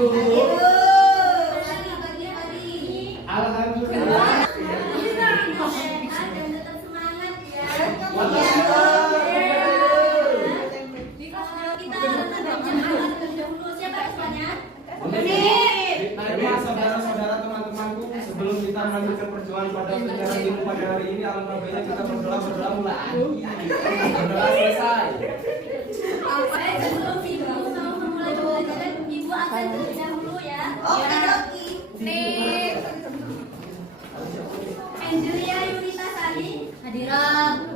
Ibu. Alhamdulillah. Dan tetap semangat ya. Kalau kita baca alat terdahulu, siapa ketuanya? Baik, saudara-saudara teman-temanku, sebelum kita melanjutkan perjuangan pada pelajaran ilmu pada hari ini, alangkah baiknya kita berdoa mulai. Berdoa selesai. Sebelum ibu mau memulai pembelajaran, ibu akan terlebih dahulu ya. Angelia Yunita Sari, hadirat.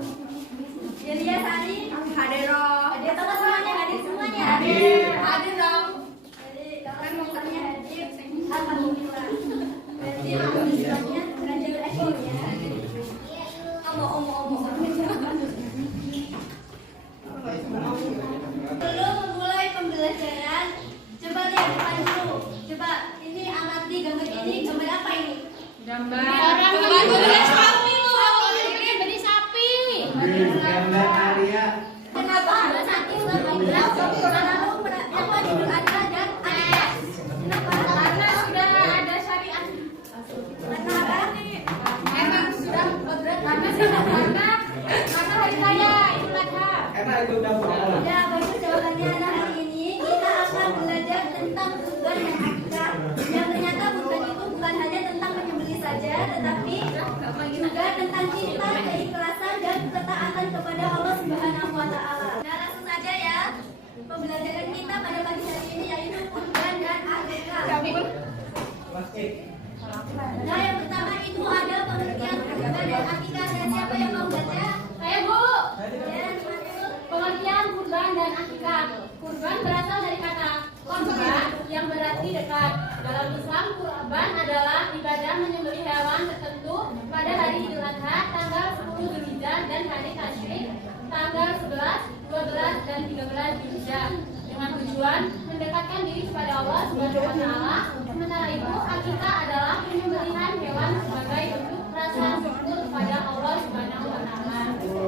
Delia Sari, hadirat. Hadir tokoh semuanya, hadir semuanya. Hadir dong. Jadi kan mau tanya hadir, alhamdulillah. Berarti alhamdulillahnya belajar ekor ya. Sebelum memulai pembelajaran, coba lihat depan dulu. Coba ini amati gambar ini, gambar apa ini? Gambar sapi loh. Beli sapi. Gambar Arya. Kenapa ada sapi bergambar? Karena apa Idul Adha dan Akikah. Kenapa? Karena sudah ada syariat. Karena apa? Memang sudah berat karena hari raya Idul Adha. Karena itu udah pokoknya. Ya, bagus jawabannya. Nah, hari ini kita akan belajar tentang kurban dan akikah. Dan ternyata kurban itu bukan hanya tentang menyembelih saja, tetapi juga tentang cinta, keikhlasan dan ketaatan kepada Allah Subhanahu wa taala. Nah, langsung saja ya. Pembelajaran kita pada pagi hari ini yaitu kurban dan akikah. Nah, yang pertama itu ada pengertian kurban dan akikah. Dan siapa yang mau baca? Saya Bu. Ya, masuk. Pengertian kurban dan akikah. Kurban berasal dari kata korban yang berarti dekat. Dalam Islam, kurban adalah ibadah menyembelih hewan tertentu pada hari Idul Adha tanggal 10 Zulhijjah dan hari Tasyrik tanggal 11, 12 dan 13 Zulhijjah dengan tujuan mendekatkan diri kepada Allah Subhanahu wa taala. Sementara itu, akikah adalah penyembelihan hewan sebagai bentuk rasa syukur kepada Allah Subhanahu wa taala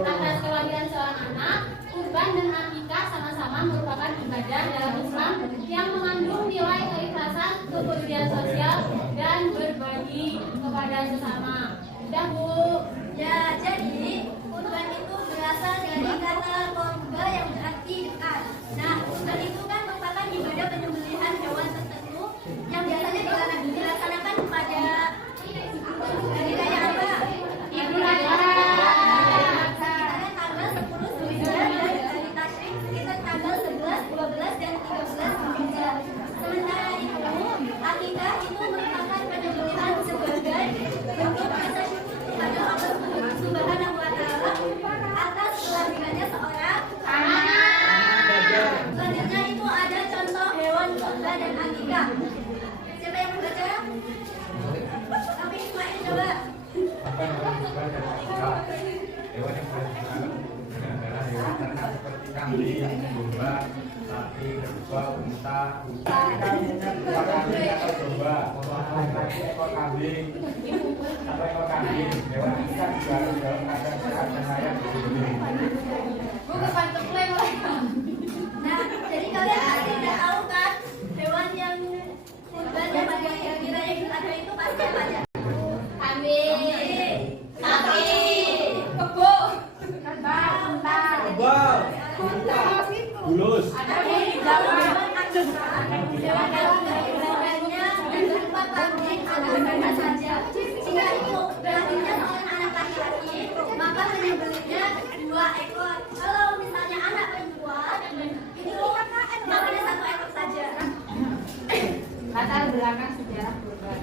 atas kelahiran seorang anak. Kurban dan akikah sama-sama merupakan ibadah dalam Islam yang mengandung nilai keikhlasan, kepedulian sosial, dan berbagi kepada sesama. Sudah Bu. Ya, jadi kurban itu berasal dari kata korba yang berarti dekat. Nah, kurban itu kan merupakan ibadah penyembelihan hewan tertentu yang biasanya dilaksanakan pada hari raya apa? Idul Adha. Sekitaran tanggal 10 Zulhijjah dan hari Tasyrik sekitar tanggal 11, 12 dan 13 Zulhijjah. Sementara itu, akikah itu merupakan penyembelihan sebagai bentuk rasa syukur kepada Allah Subhanahu wa taala atas kelahirannya seorang anak. Selanjutnya itu ada contoh hewan kurban dan akikah. Siapa yang membaca? Tapi Ismail coba. Hewan yang berasal adalah hewan ternak seperti kambing, domba, sapi, kerbau, unta, kuda, ekor kambing atau domba, laki-laki ekor kambing, atau ekor kambing. Hewan ikan juga harus dalam keadaan sehat dan layak disembelih. Bu kepantuk mulai. Nah, jadi kalian pasti udah tahu kan hewan yang kurban yang pada hari raya Idul Adha itu pasti apa aja? Kambing, sapi, kebo, kerbau, unta, Bulus. hewan-hewan dari kurbannya berupa kambing atau domba saja. Jika itu lahirnya seorang anak laki-laki, maka menyembelihnya 2 ekor. Kalau misalnya anak perempuan, itu namanya 1 ekor saja. Latar belakang sejarah kurban.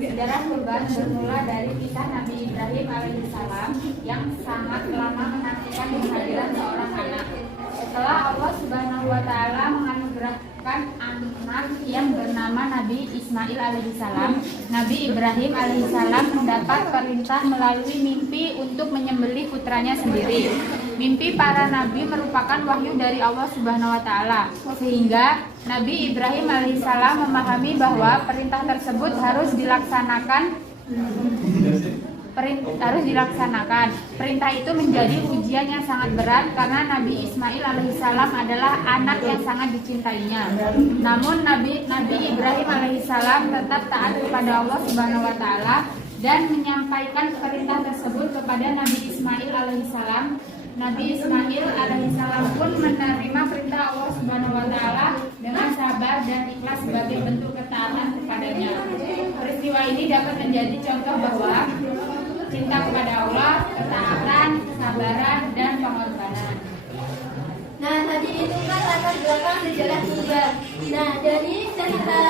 Sejarah kurban bermula dari kisah Nabi Ibrahim alaihissalam yang sangat lama menantikan kehadiran seorang anak. Setelah Allah Subhanahu wa taala menganugerahkan anak yang bernama Nabi Ismail alaihissalam, Nabi Ibrahim alaihissalam mendapat perintah melalui mimpi untuk menyembelih putranya sendiri. Mimpi para nabi merupakan wahyu dari Allah Subhanahu wa taala, sehingga Nabi Ibrahim alaihissalam memahami bahwa perintah tersebut harus dilaksanakan harus dilaksanakan. Perintah itu menjadi ujian yang sangat berat karena Nabi Ismail alaihissalam adalah anak yang sangat dicintainya. Namun Nabi Ibrahim alaihissalam tetap taat kepada Allah Subhanahu wa taala dan menyampaikan perintah tersebut kepada Nabi Ismail alaihissalam. Nabi Ismail alaihissalam pun menerima perintah Allah Subhanahu wa taala dengan sabar dan ikhlas sebagai bentuk ketaatan kepadanya. Peristiwa ini dapat menjadi contoh bahwa cinta kepada Allah, ketaatan, kesabaran, dan pengorbanan. Nah, tadi itu kan latar belakang sejarah juga. Nah, dari cerita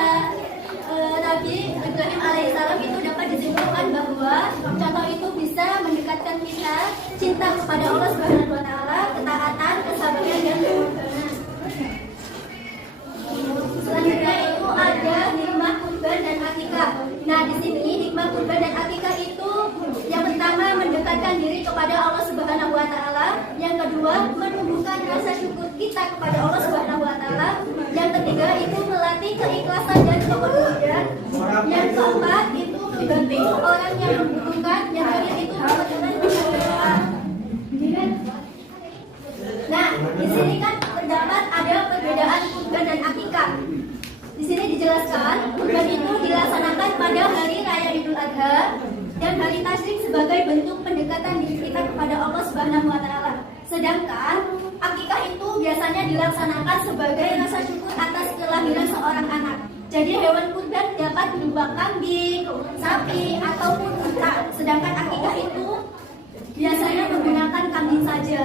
Nabi Ibrahim alaihissalam itu dapat disimpulkan bahwa contoh itu bisa mendekatkan kita cinta kepada Allah Subhanahu wa taala, ketaatan, kesabaran, dan pengorbanan. Selanjutnya itu ada hikmah kurban dan akikah. Nah, di sini hikmah kurban dan akikah itu yang pertama mendekatkan diri kepada Allah Subhanahu wa taala, yang kedua menumbuhkan rasa syukur kita kepada Allah Subhanahu wa taala, yang ketiga itu melatih keikhlasan dan kepedulian, yang keempat itu membantu orang yang membutuhkan, yang terakhir itu mempercepat berdoa. Nah, di sini kan terdapat ada perbedaan kurban dan akikah. Di sini dijelaskan kurban itu dilaksanakan pada hari raya Idul Adha dan hari tasyrik sebagai bentuk pendekatan diri kita kepada Allah Subhanahu wa taala. Sedangkan akikah itu biasanya dilaksanakan sebagai rasa syukur atas kelahiran seorang anak. Jadi hewan kurban dapat berupa kambing, sapi ataupun unta. Sedangkan akikah itu biasanya menggunakan kambing saja.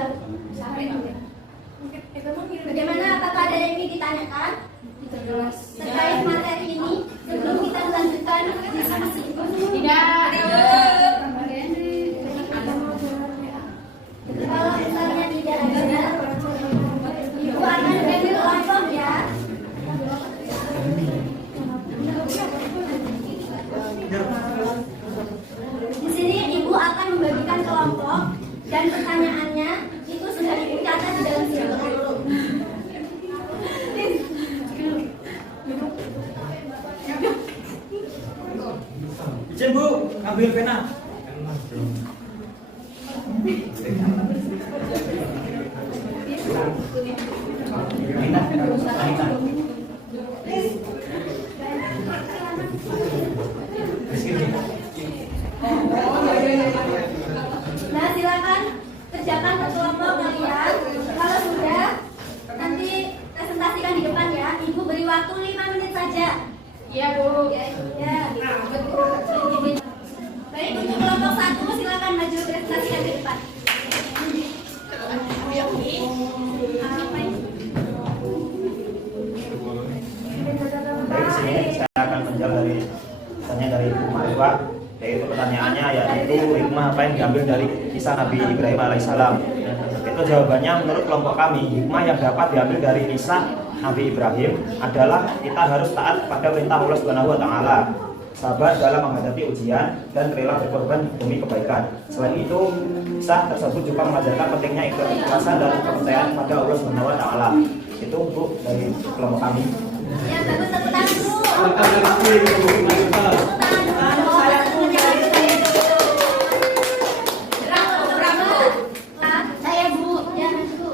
Bagaimana, apakah ada yang ingin ditanyakan terkait materi ini sebelum kita melanjutkan diskusi? Tidak. Kalau misalnya tidak ada, Ibu akan ambil kelompok ya. Di sini Ibu akan membagikan kelompok dan pertanyaannya itu sudah Ibu catat di dalam siaran. Izin Bu, ambil pena. Nah, silakan kerjakan ke kelompok kalian. Kalau sudah, nanti presentasikan di depan ya. Ibu beri waktu 5 menit saja. Iya, Bu. Ya. Baik, untuk kelompok 1 silakan maju presentasikan di depan. Baik, di sini saya akan menjawab dari Ibu mahasiswa, yaitu pertanyaannya yaitu hikmah apa yang diambil dari kisah Nabi Ibrahim alaihissalam. Itu jawabannya menurut kelompok kami, hikmah yang dapat diambil dari kisah Nabi Ibrahim adalah kita harus taat pada perintah Allah Subhanahu wa taala, sabar dalam menghadapi ujian, dan rela berkorban demi kebaikan. Selain itu, kisah tersebut juga mengajarkan pentingnya ikhlasan dan kepercayaan pada Allah Subhanahu wa taala. Itu Bu dari kelompok kami. Ya, bagus, tepuk tangan dulu. Saya Bu, ya Bu.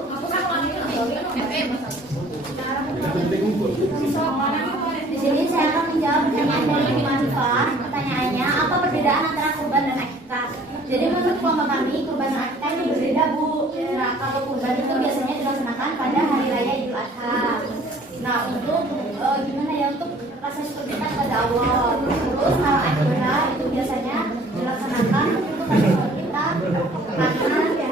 Di sini saya akan menjawab pertanyaan dari Ibu mahasiswa. Pertanyaannya, apa perbedaan antara kurban dan akikah? Jadi menurut kelompok kami, kurban dan akikah ini berbeda Bu. Nah, kalau kurban itu biasanya dilaksanakan pada hari raya Idul Adha. Nah, untuk gimana ya, untuk rasa syukur kita kepada Allah. Terus kalau akikah itu biasanya dilaksanakan untuk rasa syukur kita karena ya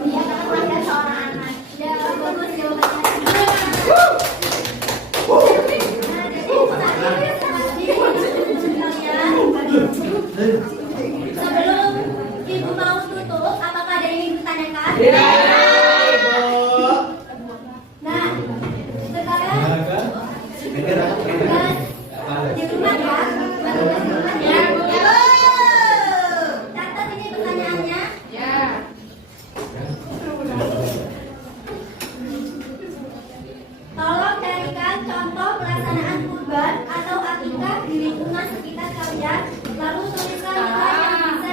dia akan melahirkan seorang anak. Ya, bagus jawabannya. Nah, jadi sebelum Ibu mau tutup, apakah ada yang ingin ditanyakan? Nah, sekarang di rumah ya, catat ini pertanyaannya. Ya. Tolong carikan contoh pelaksanaan kurban atau akikah di lingkungan sekitar kalian, lalu tuliskan nilai yang bisa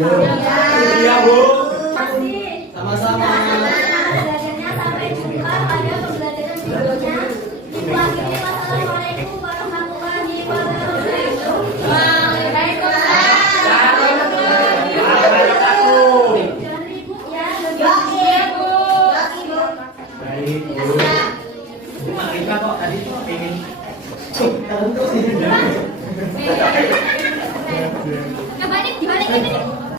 Iya, Bu. Masih. Sama-sama. Belajarnya sampai jumpa pada pembelajaran berikutnya. Ibu akhiri, wassalamualaikum warahmatullahi wabarakatuh. Jangan ribut ya. Baik, Bu. Bu Marika kok tadi pengen Kebalik, balik ini.